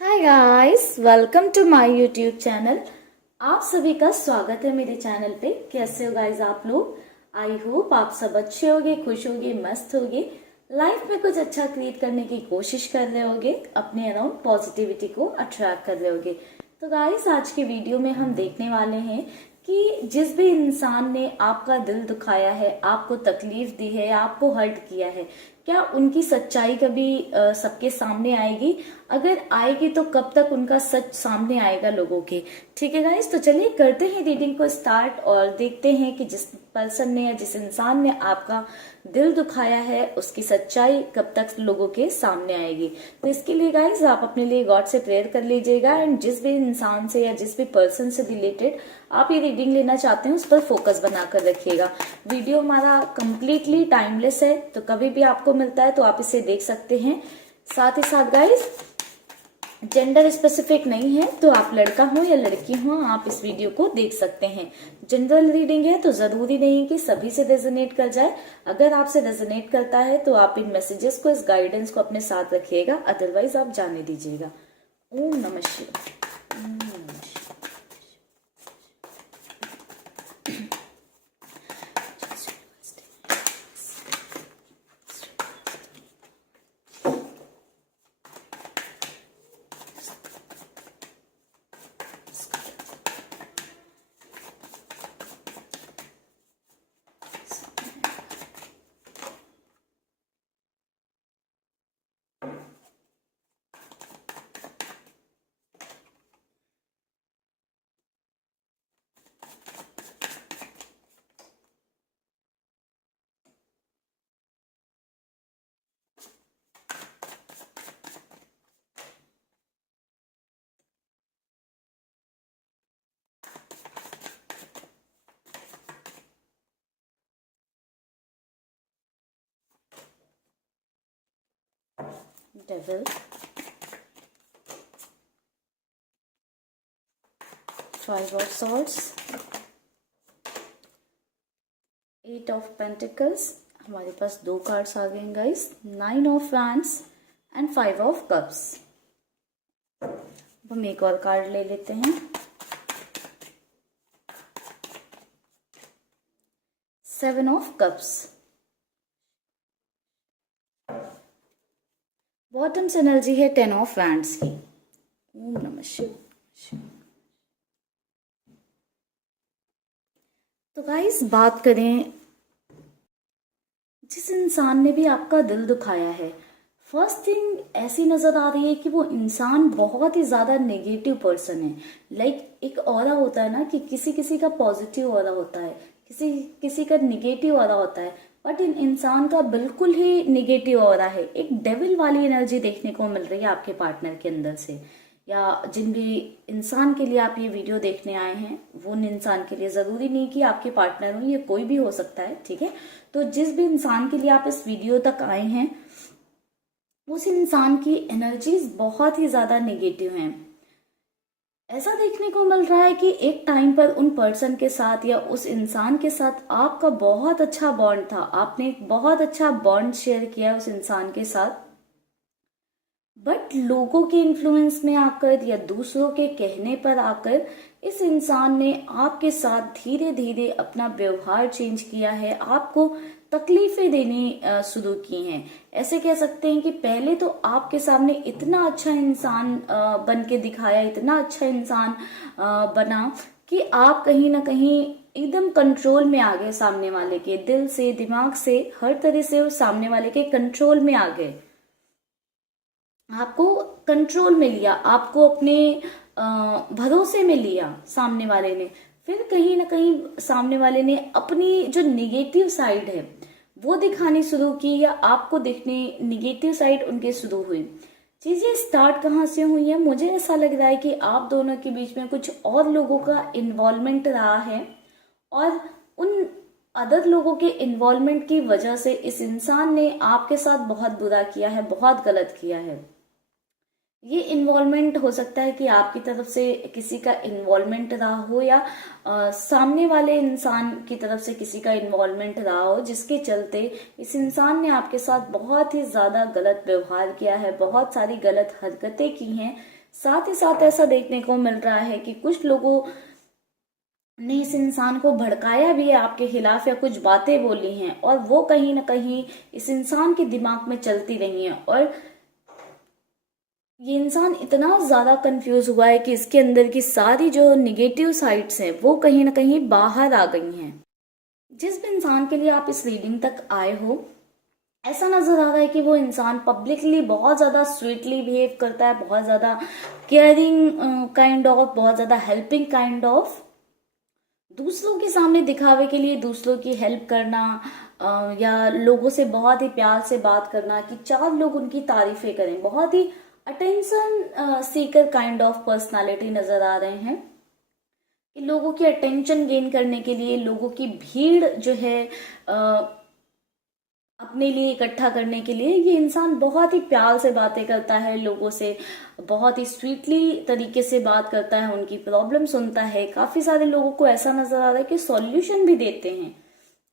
Hi guys, welcome to my YouTube channel. आप सभी का स्वागत है मेरे चैनल पे। कैसे हो गाइस आप लोग? आई होप आप सब अच्छे होगे, खुश होगे, मस्त होगे, लाइफ में कुछ अच्छा क्रिएट करने की कोशिश कर रहे होगे, अपने अराउंड पॉजिटिविटी को अट्रैक्ट कर रहे होगे। तो गाइस आज के वीडियो में हम देखने वाले हैं कि जिस भी इंसान ने आपका दिल दुखाया है, आपको तकलीफ दी है, आपको हर्ट किया है, क्या उनकी सच्चाई कभी सबके सामने आएगी? अगर आएगी तो कब तक उनका सच सामने आएगा लोगों के? ठीक है गाइस, तो चलिए करते हैं रीडिंग को स्टार्ट और देखते हैं कि जिस पर्सन ने या जिस इंसान ने आपका दिल दुखाया है उसकी सच्चाई कब तक लोगों के सामने आएगी। तो इसके लिए गाइस आप अपने लिए गॉड से प्रेयर कर लीजिएगा एंड जिस भी इंसान से या जिस भी पर्सन से रिलेटेड आप ये रीडिंग लेना चाहते हैं उस पर फोकस बनाकर रखिएगा। वीडियो हमारा कंप्लीटली टाइमलेस है, तो कभी भी आपको मिलता है तो आप इसे देख सकते हैं। साथ ही साथ गाइस जेंडर स्पेसिफिक नहीं है, तो आप लड़का हो या लड़की हो आप इस वीडियो को देख सकते हैं। जनरल रीडिंग है तो जरूरी नहीं कि सभी से रेजोनेट कर जाए। अगर आपसे रेजोनेट करता है तो आप इन मैसेजेस को, इस गाइडेंस को अपने साथ रखिएगा, अदरवाइज आप जाने दीजिएगा। ओम नमः शिवाय। ओम नमः शिवाय। Devil, 5 of Swords, 8 of Pentacles। हमारे पास 2 कार्ड्स आ गए guys, 9 of Wands and 5 of Cups। हम एक और कार्ड ले लेते हैं। 7 of Cups। बॉटम्स एनर्जी है 10 of Wands की। ओम नमः शिवाय। तो गाइस बात करें जिस इंसान ने भी आपका दिल दुखाया है, फर्स्ट थिंग ऐसी नजर आ रही है कि वो इंसान बहुत ही ज्यादा नेगेटिव पर्सन है। एक ऑरा होता है ना कि किसी किसी का पॉजिटिव ऑरा होता है, किसी किसी का निगेटिव ऑरा होता है, बट इन इंसान का बिल्कुल ही निगेटिव ऑरा है। एक डेविल वाली एनर्जी देखने को मिल रही है आपके पार्टनर के अंदर से, या जिन भी इंसान के लिए आप ये वीडियो देखने आए हैं वो उन इंसान के लिए, जरूरी नहीं कि आपके पार्टनर हो, ये कोई भी हो सकता है। ठीक है, तो जिस भी इंसान के लिए आप इस वीडियो तक आए हैं उस इंसान की एनर्जीज बहुत ही ज्यादा नेगेटिव हैं। ऐसा देखने को मिल रहा है कि एक टाइम पर उन पर्सन के साथ या उस इंसान के साथ आपका बहुत अच्छा बॉन्ड था, आपने एक बहुत अच्छा बॉन्ड शेयर किया उस इंसान के साथ, बट लोगों के इन्फ्लुएंस में आकर या दूसरों के कहने पर आकर इस इंसान ने आपके साथ धीरे धीरे अपना व्यवहार चेंज किया है, आपको तकलीफें देनी शुरू की हैं। ऐसे कह सकते हैं कि पहले तो आपके सामने इतना अच्छा इंसान बन के दिखाया, इतना अच्छा इंसान बना कि आप कहीं ना कहीं एकदम कंट्रोल में आ गए, सामने वाले के दिल से, दिमाग से, हर तरह से उस सामने वाले के कंट्रोल में आ गए, आपको कंट्रोल में लिया, आपको अपने भरोसे में लिया सामने वाले ने। फिर कहीं ना कहीं सामने वाले ने अपनी जो निगेटिव साइड है वो दिखानी शुरू की, या आपको दिखने निगेटिव साइड उनके शुरू हुई। चीजें स्टार्ट कहाँ से हुई है? मुझे ऐसा लग रहा है कि आप दोनों के बीच में कुछ और लोगों का इन्वॉल्वमेंट रहा है, और उन अदर लोगों के इन्वॉल्वमेंट की वजह से इस इंसान ने आपके साथ बहुत बुरा किया है, बहुत गलत किया है। ये इन्वॉल्वमेंट हो सकता है कि आपकी तरफ से किसी का इन्वॉल्वमेंट रहा हो, या सामने वाले इंसान की तरफ से किसी का इन्वॉल्वमेंट रहा हो, जिसके चलते इस इंसान ने आपके साथ बहुत ही ज्यादा गलत व्यवहार किया है, बहुत सारी गलत हरकतें की हैं। साथ ही साथ ऐसा देखने को मिल रहा है कि कुछ लोगों ने इस इंसान को भड़काया भी है आपके खिलाफ, या कुछ बातें बोली हैं और वो कहीं ना कहीं इस इंसान के दिमाग में चलती रही हैं, और ये इंसान इतना ज्यादा कंफ्यूज हुआ है कि इसके अंदर की सारी जो निगेटिव साइड्स हैं वो कहीं ना कहीं बाहर आ गई हैं। जिस भी इंसान के लिए आप इस रीडिंग तक आए हो, ऐसा नजर आ रहा है कि वो इंसान पब्लिकली बहुत ज्यादा स्वीटली बिहेव करता है, बहुत ज्यादा केयरिंग काइंड ऑफ, बहुत ज्यादा हेल्पिंग काइंड ऑफ, दूसरों के सामने दिखावे के लिए दूसरों की हेल्प करना, या लोगों से बहुत ही प्यार से बात करना कि चार लोग उनकी तारीफें करें, बहुत ही attention seeker kind of personality नजर आ रहे हैं कि लोगों की अटेंशन गेन करने के लिए, लोगों की भीड़ जो है अपने लिए इकट्ठा करने के लिए ये इंसान बहुत ही प्यार से बातें करता है लोगों से, बहुत ही स्वीटली तरीके से बात करता है, उनकी प्रॉब्लम सुनता है, काफी सारे लोगों को ऐसा नजर आ रहा है कि सॉल्यूशन भी देते हैं,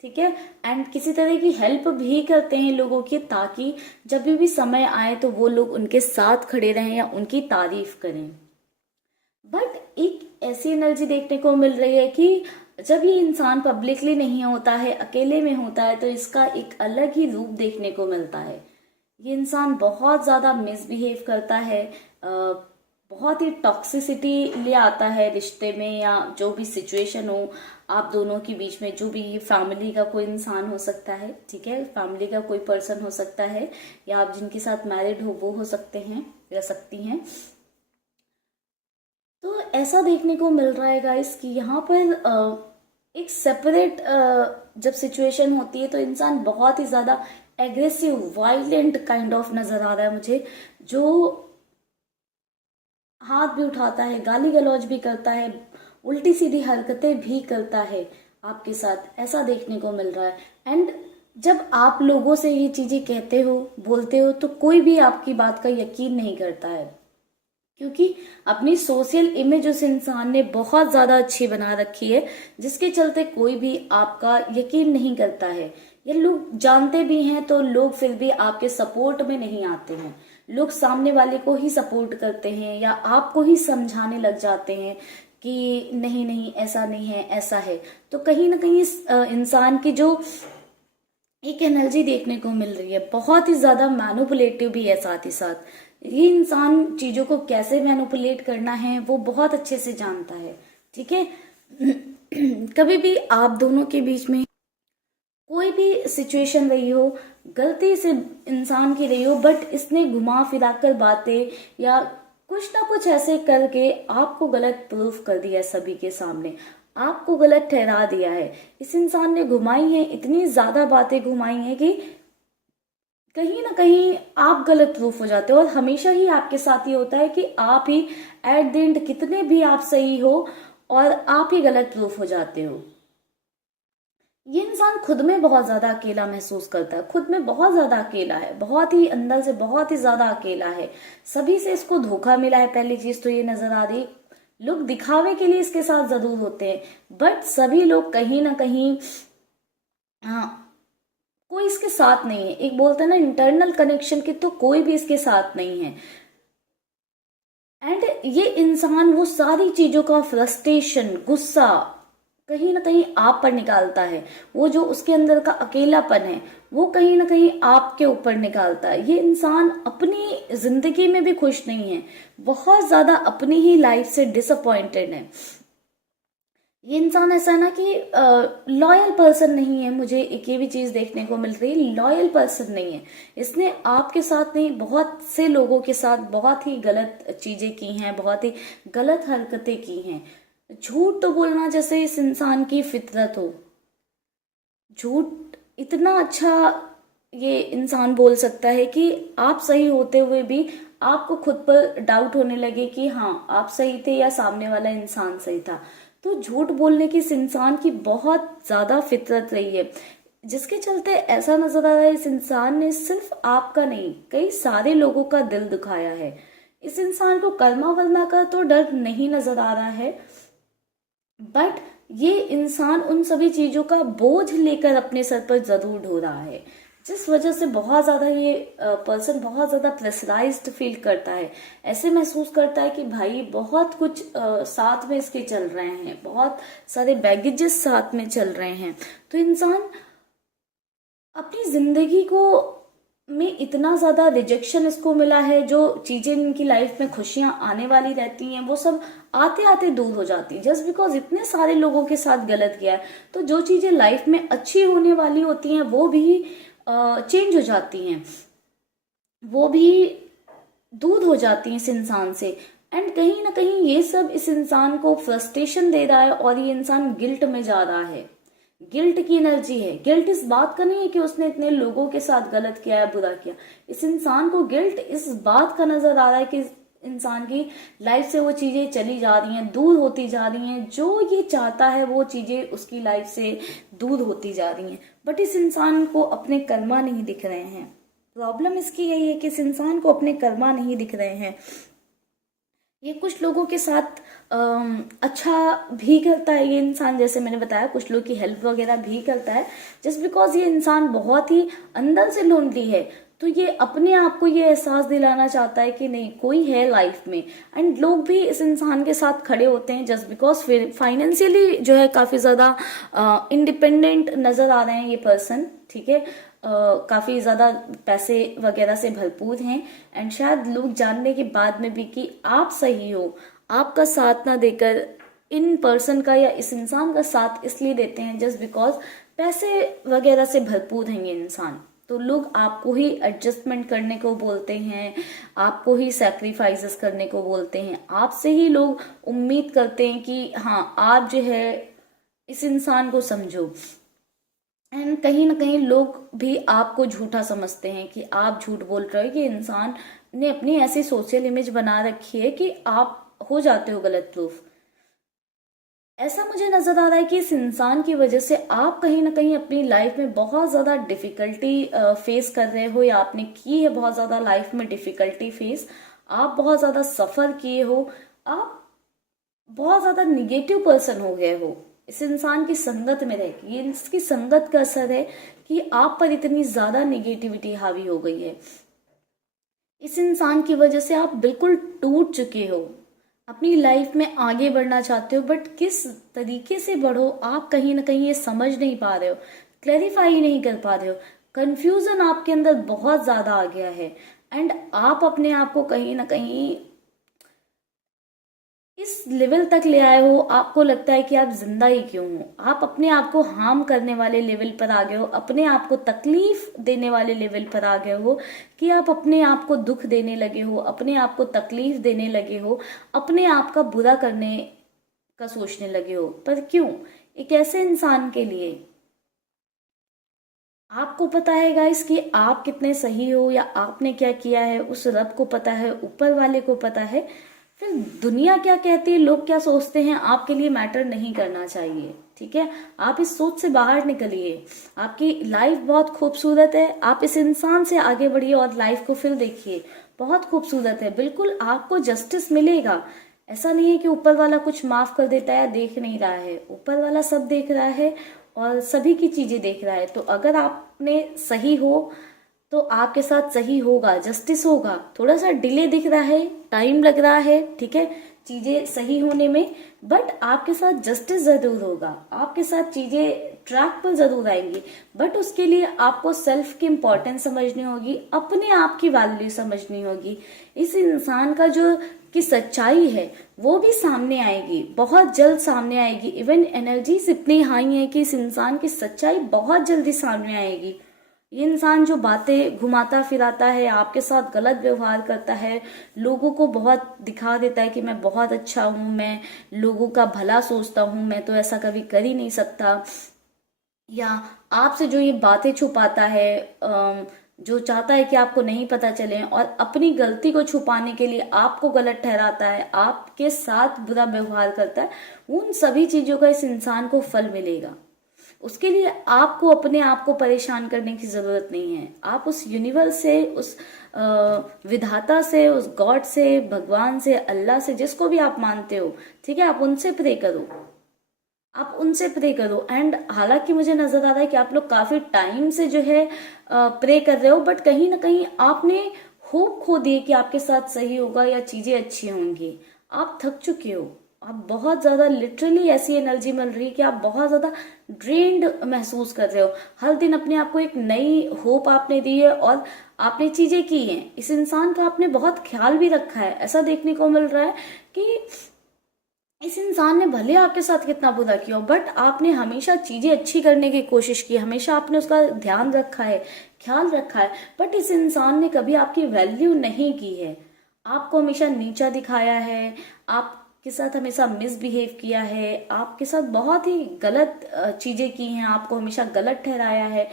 ठीक है, एंड किसी तरह की हेल्प भी करते हैं लोगों की, ताकि जब भी समय आए तो वो लोग उनके साथ खड़े रहें या उनकी तारीफ करें। बट एक ऐसी एनर्जी देखने को मिल रही है कि जब ये इंसान पब्लिकली नहीं होता है, अकेले में होता है, तो इसका एक अलग ही रूप देखने को मिलता है। ये इंसान बहुत ज्यादा मिसबिहेव करता है, बहुत ही टॉक्सिसिटी ले आता है रिश्ते में, या जो भी सिचुएशन हो आप दोनों के बीच में, जो भी फैमिली का कोई इंसान हो सकता है, ठीक है, फैमिली का कोई पर्सन हो सकता है, या आप जिनके साथ मैरिड हो वो हो सकते हैं या सकती हैं। तो ऐसा देखने को मिल रहा है गाइस कि यहाँ पर एक सेपरेट जब सिचुएशन होती है तो इंसान बहुत ही ज्यादा एग्रेसिव वायलेंट काइंड ऑफ नजर आ रहा है मुझे, जो हाथ भी उठाता है, गाली गलौज भी करता है, उल्टी सीधी हरकतें भी करता है आपके साथ, ऐसा देखने को मिल रहा है। एंड जब आप लोगों से ये चीजें कहते हो, बोलते हो, तो कोई भी आपकी बात का यकीन नहीं करता है, क्योंकि अपनी सोशल इमेज उस इंसान ने बहुत ज्यादा अच्छी बना रखी है, जिसके चलते कोई भी आपका यकीन नहीं करता है, या लोग जानते भी हैं तो लोग फिर भी आपके सपोर्ट में नहीं आते हैं, लोग सामने वाले को ही सपोर्ट करते हैं या आपको ही समझाने लग जाते हैं कि नहीं नहीं ऐसा नहीं है, ऐसा है। तो कहीं ना कहीं इस इंसान की जो एक एनर्जी देखने को मिल रही है बहुत ही ज्यादा मैनिपुलेटिव भी है, साथ ही साथ ये इंसान चीजों को कैसे मैनिपुलेट करना है वो बहुत अच्छे से जानता है, ठीक है। कभी भी आप दोनों के बीच में कोई भी सिचुएशन रही हो, गलती से इंसान की रही हो, बट इसने घुमा फिरा कर बातें या कुछ ना कुछ ऐसे करके आपको गलत प्रूफ कर दिया है, सभी के सामने आपको गलत ठहरा दिया है, इस इंसान ने घुमाई है, इतनी ज्यादा बातें घुमाई हैं कि कहीं ना कहीं आप गलत प्रूफ हो जाते हो। और हमेशा ही आपके साथ ये होता है कि आप ही एट द एंड, कितने भी आप सही हो और आप ही गलत प्रूफ हो जाते हो। ये इंसान खुद में बहुत ज्यादा अकेला महसूस करता है, खुद में बहुत ज्यादा अकेला है, बहुत ही अंदर से बहुत ही ज्यादा अकेला है, सभी से इसको धोखा मिला है। पहली चीज तो ये नजर आ रही, लोग दिखावे के लिए इसके साथ जरूर होते हैं, बट सभी लोग कहीं ना कहीं कोई इसके साथ नहीं है। एक बोलते हैं ना इंटरनल कनेक्शन की, तो कोई भी इसके साथ नहीं है। एंड ये इंसान वो सारी चीजों का फ्रस्ट्रेशन, गुस्सा कहीं ना कहीं आप पर निकालता है, वो जो उसके अंदर का अकेलापन है वो कहीं ना कहीं आपके ऊपर निकालता है। ये इंसान अपनी जिंदगी में भी खुश नहीं है, बहुत ज्यादा अपनी ही लाइफ से डिसअपॉइंटेड है। ये इंसान ऐसा है ना कि लॉयल पर्सन नहीं है, मुझे एक ये भी चीज देखने को मिल रही है, लॉयल पर्सन नहीं है। इसने आपके साथ नहीं, बहुत से लोगों के साथ बहुत ही गलत चीजें की हैं, बहुत ही गलत हरकतें की हैं। झूठ तो बोलना जैसे इस इंसान की फितरत हो, झूठ इतना अच्छा ये इंसान बोल सकता है कि आप सही होते हुए भी आपको खुद पर डाउट होने लगे कि हाँ आप सही थे या सामने वाला इंसान सही था। तो झूठ बोलने की इस इंसान की बहुत ज्यादा फितरत रही है, जिसके चलते ऐसा नजर आ रहा है इस इंसान ने सिर्फ आपका नहीं, कई सारे लोगों का दिल दुखाया है। इस इंसान को कर्मा वर्मा का तो डर नहीं नजर आ रहा है, बट ये इंसान उन सभी चीजों का बोझ लेकर अपने सर पर जरूर ढो रहा है, जिस वजह से बहुत ज्यादा ये पर्सन बहुत ज्यादा प्रेशराइज्ड फील करता है। ऐसे महसूस करता है कि भाई बहुत कुछ साथ में इसके चल रहे हैं, बहुत सारे बैगेजेस साथ में चल रहे हैं। तो इंसान अपनी जिंदगी को में इतना ज्यादा रिजेक्शन इसको मिला है, जो चीजें इनकी लाइफ में खुशियां आने वाली रहती हैं वो सब आते आते दूर हो जाती है, जस्ट बिकॉज इतने सारे लोगों के साथ गलत किया है। तो जो चीजें लाइफ में अच्छी होने वाली होती हैं वो भी चेंज हो जाती हैं, वो भी दूर हो जाती हैं इस इंसान से। एंड कहीं ना कहीं ये सब इस इंसान को फ्रस्ट्रेशन दे रहा है और ये इंसान गिल्ट में जा रहा है। गिल्ट की एनर्जी है। गिल्ट इस बात का नहीं है कि उसने इतने लोगों के साथ गलत किया है, बुरा किया। इस इंसान को गिल्ट इस बात का नजर आ रहा है कि इंसान की लाइफ से वो चीजें चली जा रही हैं, दूर होती जा रही हैं, जो ये चाहता है वो चीजें उसकी लाइफ से दूर होती जा रही हैं। बट इस इंसान को अपने कर्मा नहीं दिख रहे हैं। प्रॉब्लम इसकी यही है कि इस इंसान को अपने कर्मा नहीं दिख रहे हैं। ये कुछ लोगों के साथ अच्छा भी करता है ये इंसान, जैसे मैंने बताया कुछ लोग की हेल्प वगैरह भी करता है, जस्ट बिकॉज ये इंसान बहुत ही अंदर से लोनली है। तो ये अपने आप को ये एहसास दिलाना चाहता है कि नहीं, कोई है लाइफ में। एंड लोग भी इस इंसान के साथ खड़े होते हैं जस्ट बिकॉज फिर फाइनेंशियली जो है काफी ज्यादा इंडिपेंडेंट नजर आ रहे हैं ये पर्सन, ठीक है। काफी ज्यादा पैसे वगैरह से भरपूर हैं। एंड शायद लोग जानने के बाद में भी कि आप सही हो, आपका साथ ना देकर इन पर्सन का या इस इंसान का साथ इसलिए देते हैं जस्ट बिकॉज पैसे वगैरह से भरपूर हैं ये इंसान। तो लोग आपको ही एडजस्टमेंट करने को बोलते हैं, आपको ही सैक्रिफाइसेस करने को बोलते हैं, आपसे ही लोग उम्मीद करते हैं कि हाँ आप जो है इस इंसान को समझो। एंड कहीं ना कहीं लोग भी आपको झूठा समझते हैं कि आप झूठ बोल रहे हो, कि इंसान ने अपनी ऐसी सोशल इमेज बना रखी है कि आप हो जाते हो गलत प्रूफ। ऐसा मुझे नजर आ रहा है कि इस इंसान की वजह से आप कहीं ना कहीं अपनी लाइफ में बहुत ज्यादा डिफिकल्टी फेस कर रहे हो, या आपने की है बहुत ज्यादा लाइफ में डिफिकल्टी फेस। आप बहुत ज्यादा सफर किए हो, आप बहुत ज्यादा निगेटिव पर्सन हो गए हो इस इंसान की संगत में रह के। ये इसकी संगत का असर है कि आप पर इतनी ज्यादा निगेटिविटी हावी हो गई है। इस इंसान की वजह से आप बिल्कुल टूट चुके हो, अपनी लाइफ में आगे बढ़ना चाहते हो, बट किस तरीके से बढ़ो आप कहीं ना कहीं ये समझ नहीं पा रहे हो, क्लैरिफाई नहीं कर पा रहे हो। कंफ्यूजन आपके अंदर बहुत ज्यादा आ गया है। एंड आप अपने आप को कहीं ना कहीं इस लेवल तक ले आए हो, आपको लगता है कि आप जिंदा ही क्यों हो। आप अपने आप को हार्म करने वाले लेवल पर आ गए हो, अपने आप को तकलीफ देने वाले लेवल पर आ गए हो, कि आप अपने आप को दुख देने लगे हो, अपने आप को तकलीफ देने लगे हो, अपने आप का बुरा करने का सोचने लगे हो। पर क्यों? एक ऐसे इंसान के लिए आपको पता है गाइस कि आप कितने सही हो या आपने क्या किया है, उस रब को पता है, ऊपर वाले को पता है। फिर दुनिया क्या कहती है, लोग क्या सोचते हैं, आपके लिए मैटर नहीं करना चाहिए, ठीक है। आप इस सोच से बाहर निकलिए। आपकी लाइफ बहुत खूबसूरत है, आप इस इंसान से आगे बढ़िए और लाइफ को फिर देखिए, बहुत खूबसूरत है। बिल्कुल आपको जस्टिस मिलेगा। ऐसा नहीं है कि ऊपर वाला कुछ माफ कर देता है, देख नहीं रहा है। ऊपर वाला सब देख रहा है और सभी की चीजें देख रहा है। तो अगर आपने सही हो तो आपके साथ सही होगा, जस्टिस होगा। थोड़ा सा डिले दिख रहा है, टाइम लग रहा है, ठीक है, चीजें सही होने में, बट आपके साथ जस्टिस जरूर होगा, आपके साथ चीजें ट्रैक पर जरूर आएंगी। बट उसके लिए आपको सेल्फ की इम्पोर्टेंस समझनी होगी, अपने आप की वैल्यू समझनी होगी। इस इंसान का जो की सच्चाई है वो भी सामने आएगी, बहुत जल्द सामने आएगी। इवन एनर्जीज इतनी हाई है कि इस इंसान की सच्चाई बहुत जल्दी सामने आएगी। ये इंसान जो बातें घुमाता फिराता है, आपके साथ गलत व्यवहार करता है, लोगों को बहुत दिखा देता है कि मैं बहुत अच्छा हूं, मैं लोगों का भला सोचता हूं, मैं तो ऐसा कभी कर ही नहीं सकता, या आपसे जो ये बातें छुपाता है, जो चाहता है कि आपको नहीं पता चले और अपनी गलती को छुपाने के लिए आपको गलत ठहराता है, आपके साथ बुरा व्यवहार करता है, उन सभी चीजों का इस इंसान को फल मिलेगा। उसके लिए आपको अपने आप को परेशान करने की जरूरत नहीं है। आप उस यूनिवर्स से, उस विधाता से, उस गॉड से, भगवान से, अल्लाह से, जिसको भी आप मानते हो, ठीक है, आप उनसे प्रे करो, आप उनसे प्रे करो। एंड हालांकि मुझे नजर आ रहा है कि आप लोग काफी टाइम से जो है प्रे कर रहे हो, बट कहीं ना कहीं आपने होप खो दी कि आपके साथ सही होगा या चीजें अच्छी होंगी। आप थक चुके हो, आप बहुत ज्यादा, लिटरली ऐसी एनर्जी मिल रही है कि आप बहुत ज्यादा ड्रेन्ड महसूस कर रहे हो। हर दिन अपने आप को एक नई होप आपने दी है और आपने चीजें की हैं। इस इंसान का आपने बहुत ख्याल भी रखा है। ऐसा देखने को मिल रहा है कि इस इंसान ने भले आपके साथ कितना बुरा किया हो, बट आपने हमेशा चीजें अच्छी करने की कोशिश की, हमेशा आपने उसका ध्यान रखा है, ख्याल रखा है। बट इस इंसान ने कभी आपकी वैल्यू नहीं की है, आपको हमेशा नीचा दिखाया है, आपके साथ हमेशा मिसबिहेव किया है, आपके साथ बहुत ही गलत चीजें की हैं, आपको हमेशा गलत ठहराया है।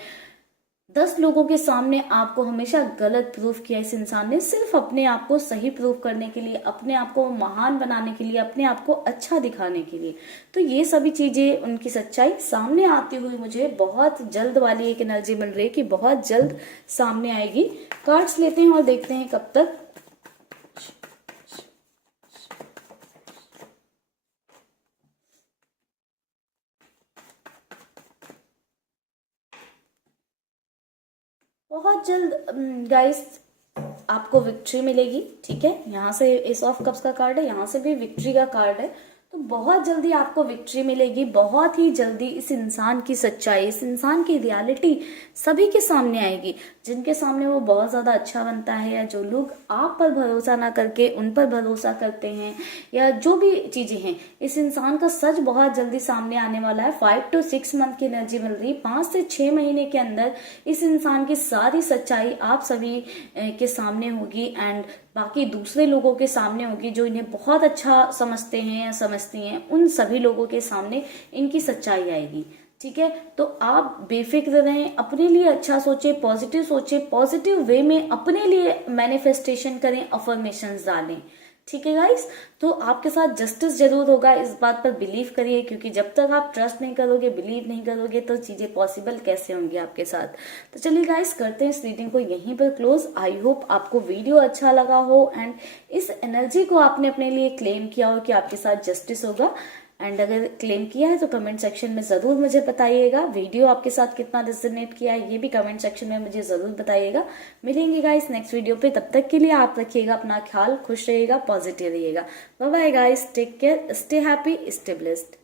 10 लोगों के सामने आपको हमेशा गलत प्रूफ किया इस इंसान ने, सिर्फ अपने आप को सही प्रूफ करने के लिए, अपने आप को महान बनाने के लिए, अपने आप को अच्छा दिखाने के लिए। तो ये सभी चीजें, उनकी सच्चाई सामने आती हुई मुझे बहुत जल्द वाली एक एनर्जी मिल रही है कि बहुत जल्द सामने आएगी। कार्ड्स लेते हैं और देखते हैं कब तक। बहुत जल्द गाइस आपको विक्ट्री मिलेगी, ठीक है। यहाँ से एस ऑफ कप्स का कार्ड है, यहाँ से भी विक्ट्री का कार्ड है। तो बहुत जल्दी आपको विक्ट्री मिलेगी, बहुत ही जल्दी इस इंसान की सच्चाई, इस इंसान की रियलिटी सभी के सामने आएगी, जिनके सामने वो बहुत ज्यादा अच्छा बनता है, या जो लोग आप पर भरोसा ना करके उन पर भरोसा करते हैं, या जो भी चीजें हैं, इस इंसान का सच बहुत जल्दी सामने आने वाला है। 5 to 6 मंथ की एनर्जी मिल रही है। 5 से 6 महीने के अंदर इस इंसान की सारी सच्चाई आप सभी के सामने होगी, एंड बाकी दूसरे लोगों के सामने होगी जो इन्हें बहुत अच्छा समझते हैं या समझती हैं, उन सभी लोगों के सामने इनकी सच्चाई आएगी, ठीक है। तो आप बेफिक्र रहें, अपने लिए अच्छा सोचें, पॉजिटिव सोचें, पॉजिटिव वे में अपने लिए मैनिफेस्टेशन करें, अफर्मेशंस डालें, ठीक है गाइस। तो आपके साथ जस्टिस जरूर होगा, इस बात पर बिलीव करिए, क्योंकि जब तक आप ट्रस्ट नहीं करोगे, बिलीव नहीं करोगे, तो चीजें पॉसिबल कैसे होंगी आपके साथ। तो चलिए गाइस, करते हैं इस रीडिंग को यहीं पर क्लोज। आई होप आपको वीडियो अच्छा लगा हो एंड इस एनर्जी को आपने अपने लिए क्लेम किया हो कि आपके साथ जस्टिस होगा। एंड अगर क्लेम किया है तो कमेंट सेक्शन में जरूर मुझे बताइएगा। वीडियो आपके साथ कितना रिजोनेट किया है ये भी कमेंट सेक्शन में मुझे जरूर बताइएगा। मिलेंगे गाइस नेक्स्ट वीडियो पे, तब तक के लिए आप रखिएगा अपना ख्याल, खुश रहिएगा, पॉजिटिव रहिएगा। Bye bye guys, take care, stay happy, stay blessed.